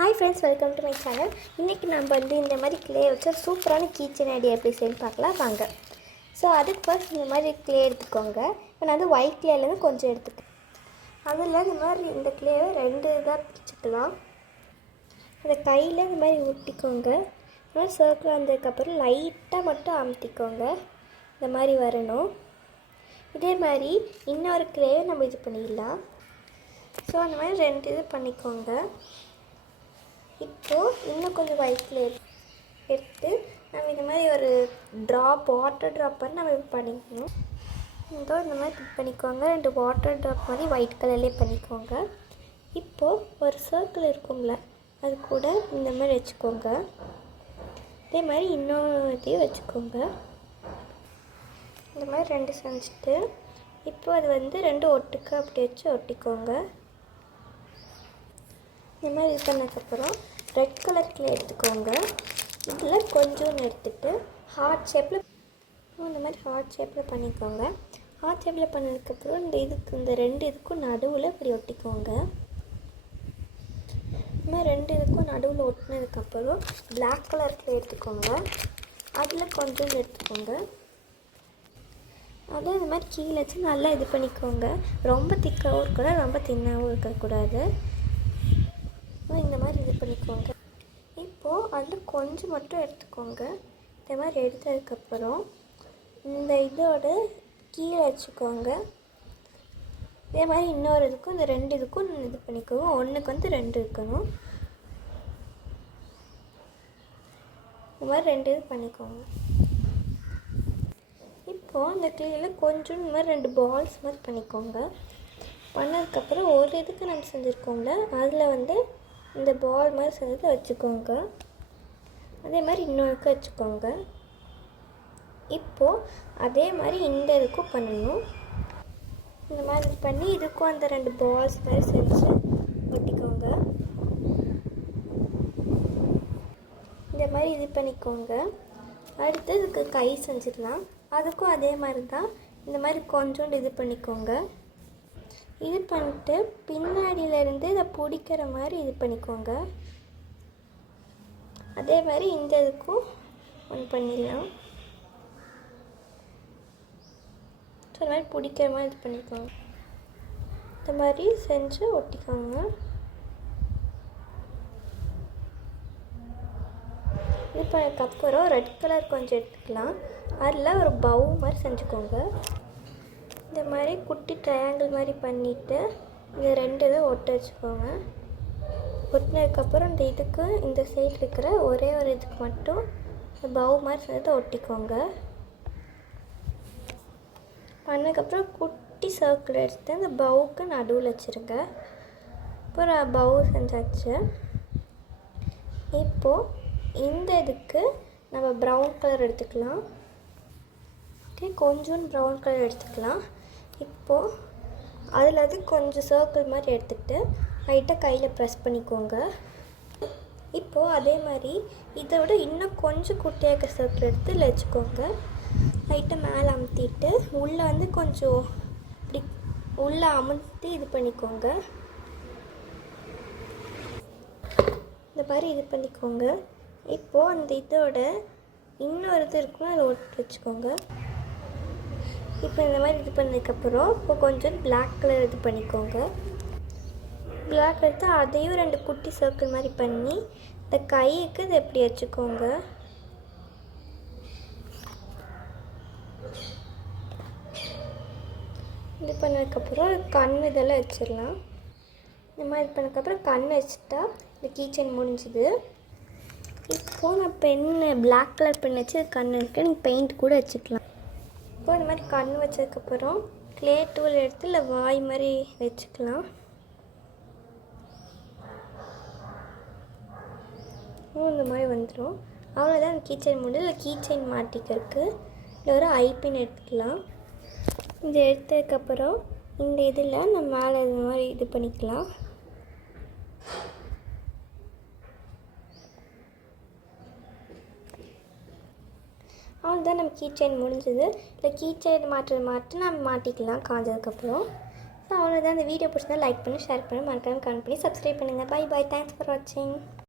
Hi friends, welcome to my channel. இன்றைக்கி நம்ம இந்த மாதிரி க்ளே வச்சு சூப்பரான கீச்சன் ஐடியா எப்படி செய்யணும் பார்க்கலாம் வாங்க. ஸோ அதுக்கு ஃபர்ஸ்ட் இந்த மாதிரி க்ளே எடுத்துக்கோங்க. இப்போ நான் ஒயிட் க்ளேலேருந்து கொஞ்சம் எடுத்துக்கேன். அதில் இந்த மாதிரி இந்த க்ளேவை 2 இதாக பிடிச்சிக்கலாம். அந்த கையில் இந்த மாதிரி ஊட்டிக்கோங்க. இந்த மாதிரி சர்க்கிள் வந்ததுக்கப்புறம் லைட்டாக மட்டும் அமுத்திக்கோங்க. இந்த மாதிரி வரணும். இதே மாதிரி இன்னொரு க்ளேவை நம்ம இது பண்ணிடலாம். ஸோ அந்த மாதிரி 2 இது பண்ணிக்கோங்க. இப்போது இன்னும் கொஞ்சம் ஒயிட் க்ளே எடுத்து நம்ம இந்த மாதிரி ஒரு வாட்டர் ட்ராப் பண்ணி நம்ம இது பண்ணிக்கணும். இந்த மாதிரி இது பண்ணிக்கோங்க. 2 வாட்டர் ட்ராப் மாதிரி ஒயிட் கலர்லேயே பண்ணிக்கோங்க. இப்போது ஒரு சர்க்கிள் இருக்கும்ல, அது கூட இந்த மாதிரி வச்சுக்கோங்க. இதே மாதிரி இன்னொரு இதையும் வச்சுக்கோங்க. இந்த மாதிரி 2 செஞ்சுட்டு இப்போ அது 2 ஒட்டுக்கு அப்படி வச்சு ஒட்டிக்கோங்க. இந்த மாதிரி இது பண்ணதுக்கப்புறம் ரெட் கலர் க்ளே எடுத்துக்கோங்க. இதில் கொஞ்சோன்னு எடுத்துகிட்டு ஹார்ட் ஷேப்பில் இந்த மாதிரி ஹார்ட் ஷேப்பில் பண்ணிக்கோங்க. ஹார்ட் ஷேப்பில் பண்ணதுக்கப்புறம் இந்த 2 இதுக்கும் நடுவில் இப்படி ஒட்டிக்கோங்க. இந்த மாதிரி 2 இதுக்கும் நடுவில் ஒட்டினதுக்கப்புறம் பிளாக் கலர் க்ளே எடுத்துக்கோங்க. அதில் கொஞ்சம் எடுத்துக்கோங்க. அதே இந்த மாதிரி கீழே வச்சு நல்லா இது பண்ணிக்கோங்க. ரொம்ப திக்காகவும் இருக்கக்கூடாது, ரொம்ப தின்னாகவும் இருக்கக்கூடாது. இந்த மாதிரி இது பண்ணிக்கோங்க. இப்போது அதில் கொஞ்சம் மட்டும் எடுத்துக்கோங்க. இந்த மாதிரி எடுத்ததுக்கப்புறம் இந்த இதோட கீழே வச்சுக்கோங்க. இதே மாதிரி இன்னொரு இதுக்கும் இந்த 2 இதுக்கும் இது பண்ணிக்கோங்க. ஒன்றுக்கு 2 இருக்கணும். இந்த மாதிரி 2 இது பண்ணிக்கோங்க. இப்போது இந்த க்ளேயில் கொஞ்சம் இந்த மாதிரி 2 பால்ஸ் மாதிரி பண்ணிக்கோங்க. பண்ணதுக்கப்புறம் ஒரு இதுக்கு நம்ம செஞ்சுருக்கோம்ல, அதில் இந்த பால் மாதிரி செஞ்சு வச்சுக்கோங்க. அதே மாதிரி இன்னொருக்கு வச்சுக்கோங்க. இப்போது அதே மாதிரி இந்த இதுக்கும் பண்ணணும். இந்த மாதிரி பண்ணி இதுக்கும் அந்த 2 பால்ஸ் மாதிரி செஞ்சு ஒட்டிக்கோங்க. இந்த மாதிரி இது பண்ணிக்கோங்க. அடுத்து இதுக்கு கை செஞ்சிடலாம். அதுக்கும் அதே மாதிரி தான் இந்த மாதிரி கொஞ்சோண்டு இது பண்ணிக்கோங்க. இது பண்ணிட்டு பின்னாடியிலேருந்து இதை பிடிக்கிற மாதிரி இது பண்ணிக்கோங்க. அதே மாதிரி இந்த இதுக்கும் ஒன்று பண்ணிடலாம். ஸோ இந்த மாதிரி பிடிக்கிற மாதிரி இது பண்ணிக்கோங்க. இந்த மாதிரி செஞ்சு ஒட்டிக்கோங்க. இது பண்ணதுக்கப்புறம் ரெட் கலர் கொஞ்சம் எடுத்துக்கலாம். அதில் ஒரு பவு மாதிரி செஞ்சுக்கோங்க. இந்த மாதிரி குட்டி ட்ரையாங்கிள் மாதிரி பண்ணிவிட்டு இந்த 2 இதை ஒட்ட வச்சுக்கோங்க. ஒட்டினதுக்கப்புறம் இந்த இதுக்கு இந்த சைடு இருக்கிற ஒரே ஒரு இதுக்கு மட்டும் பவு மாதிரி செஞ்சு ஒட்டிக்கோங்க. பண்ணதுக்கப்புறம் குட்டி சர்க்கிள் எடுத்து இந்த பவுக்கு நடுவில் வச்சுருங்க. அப்புறம் பவு செஞ்சாச்சு. இப்போது இந்த இதுக்கு நம்ம ப்ரௌன் கலர் எடுத்துக்கலாம். கொஞ்சம் ப்ரௌன் கலர் எடுத்துக்கலாம். இப்போது அதில் கொஞ்சம் சர்க்கிள் மாதிரி எடுத்துகிட்டு லைட்டாக கையில் ப்ரெஸ் பண்ணிக்கோங்க. இப்போது அதே மாதிரி இதை விட இன்னும் கொஞ்சம் குட்டியாக இருக்கிற சர்க்கிள் எடுத்து இதில் வச்சுக்கோங்க. லைட்டாக மேலே அமுத்திட்டு உள்ளே கொஞ்சம் இப்படி உள்ளே அமுத்தி இது பண்ணிக்கோங்க. இந்த மாதிரி இது பண்ணிக்கோங்க. இப்போது அந்த இதோட இன்னொரு இது இருக்குன்னா அதை ஒட்டி வச்சுக்கோங்க. இப்போ இந்த மாதிரி இது பண்ணதுக்கப்புறம் இப்போ கொஞ்சம் பிளாக் கலர் இது பண்ணிக்கோங்க. பிளாக் எடுத்து அதையும் 2 குட்டி சர்க்கிள் மாதிரி பண்ணி இந்த கைக்கு இதை எப்படி வச்சுக்கோங்க. இது பண்ணதுக்கப்புறம் கண் இதெல்லாம் வச்சிடலாம். இந்த மாதிரி இது பண்ணதுக்கப்புறம் கண் வச்சுட்டா இந்த கீச்சன் முடிஞ்சுது. இப்போது நான் பிளாக் கலர் பென் வச்சு கண் இருக்கு, நீங்கள் பெயிண்ட் கூட வச்சுக்கலாம். இப்போ இந்த மாதிரி கண் வச்சதுக்கப்புறம் க்ளே டூல் எடுத்து இல்லை வாய் மாதிரி வச்சுக்கலாம். இந்த மாதிரி வந்துடும். அவ்வளோதான் அந்த கீச்செயின் முடியும். இல்லை கீச்செயின் மாட்டிக்கிறதுக்கு இல்லை ஒரு ஐபின் எடுத்துக்கலாம். இது எடுத்ததுக்கப்புறம் இந்த இதில் நம்ம மேலே இந்த மாதிரி இது பண்ணிக்கலாம். அவ்வளோதான் நம்ம கீச்செயின் முடிஞ்சது. இல்லை கீச்செயின் மாற்றி நம்ம மாட்டிக்கலாம் காஞ்சதுக்கப்புறம். ஸோ அவ்வளோதான். இந்த வீடியோ பிடிச்சிருந்தா லைக் பண்ணி ஷேர் பண்ணி மறக்காம கமெண்ட் பண்ணி சப்ஸ்கிரைப் பண்ணுங்கள். Bye bye. தேங்க்ஸ் ஃபார் வாட்சிங்.